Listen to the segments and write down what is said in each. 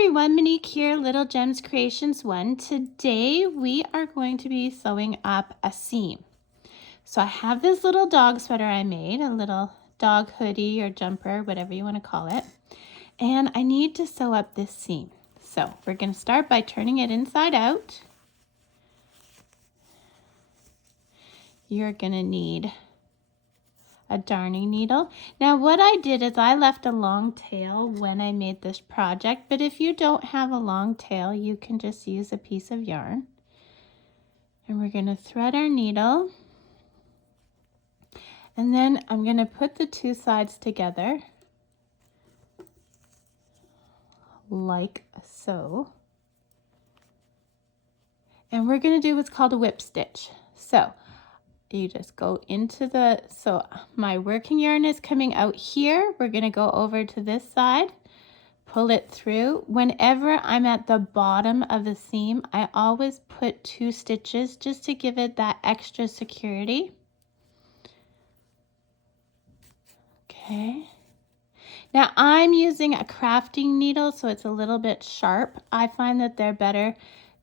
everyone, Monique here, Little Gems Creations 1. Today we are going to be sewing up a seam. So I have this little dog sweater I made, a little dog hoodie or jumper, whatever you want to call it. And I need to sew up this seam. So we're going to start by turning it inside out. You're going to need a darning needle. Now what I did is I left a long tail when I made this project, but if you don't have a long tail, you can just use a piece of yarn. And we're going to thread our needle. And then I'm going to put the two sides together like so. And we're going to do what's called a whip stitch. So you just go into the, so my working yarn is coming out here. We're going to go over to this side, pull it through. Whenever I'm at the bottom of the seam, I always put 2 stitches just to give it that extra security. Okay. Now I'm using a crafting needle, so it's a little bit sharp. I find that they're better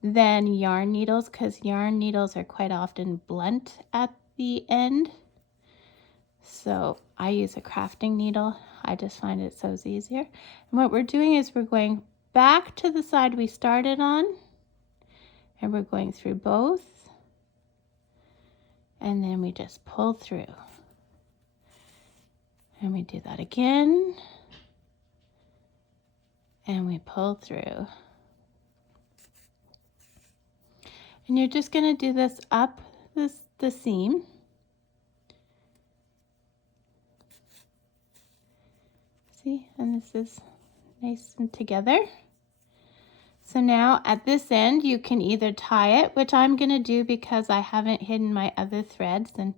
than yarn needles because yarn needles are quite often blunt at the end. So I use a crafting needle. I just find it sews easier. And what we're doing is we're going back to the side we started on, and we're going through both, and then we just pull through. And we do that again, and we pull through. And you're just going to do this up the seam. See, and this is nice and together. So now at this end, you can either tie it, which I'm going to do because I haven't hidden my other threads, and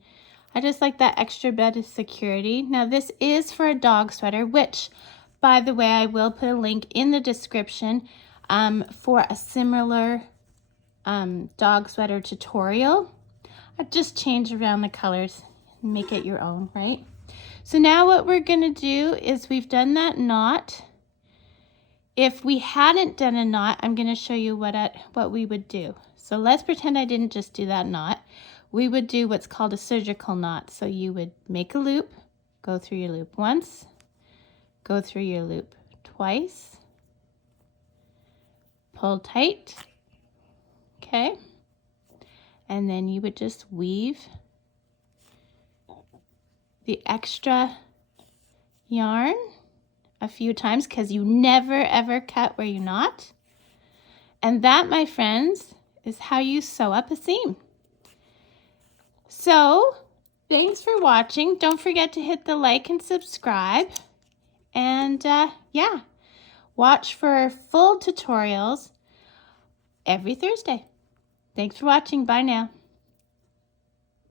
I just like that extra bit of security. Now this is for a dog sweater, which, by the way, I will put a link in the description for a similar dog sweater tutorial. I've just changed around the colors and make it your own, right? So now what we're going to do is we've done that knot. If we hadn't done a knot, I'm going to show you what we would do. So let's pretend I didn't just do that knot. We would do what's called a surgical knot. So you would make a loop, go through your loop once, go through your loop twice, pull tight. Okay, and then you would just weave the extra yarn a few times because you never ever cut where you knot. And that, my friends, is how you sew up a seam. So thanks for watching. Don't forget to hit the like and subscribe. And yeah, watch for full tutorials every Thursday. Thanks for watching. Bye now.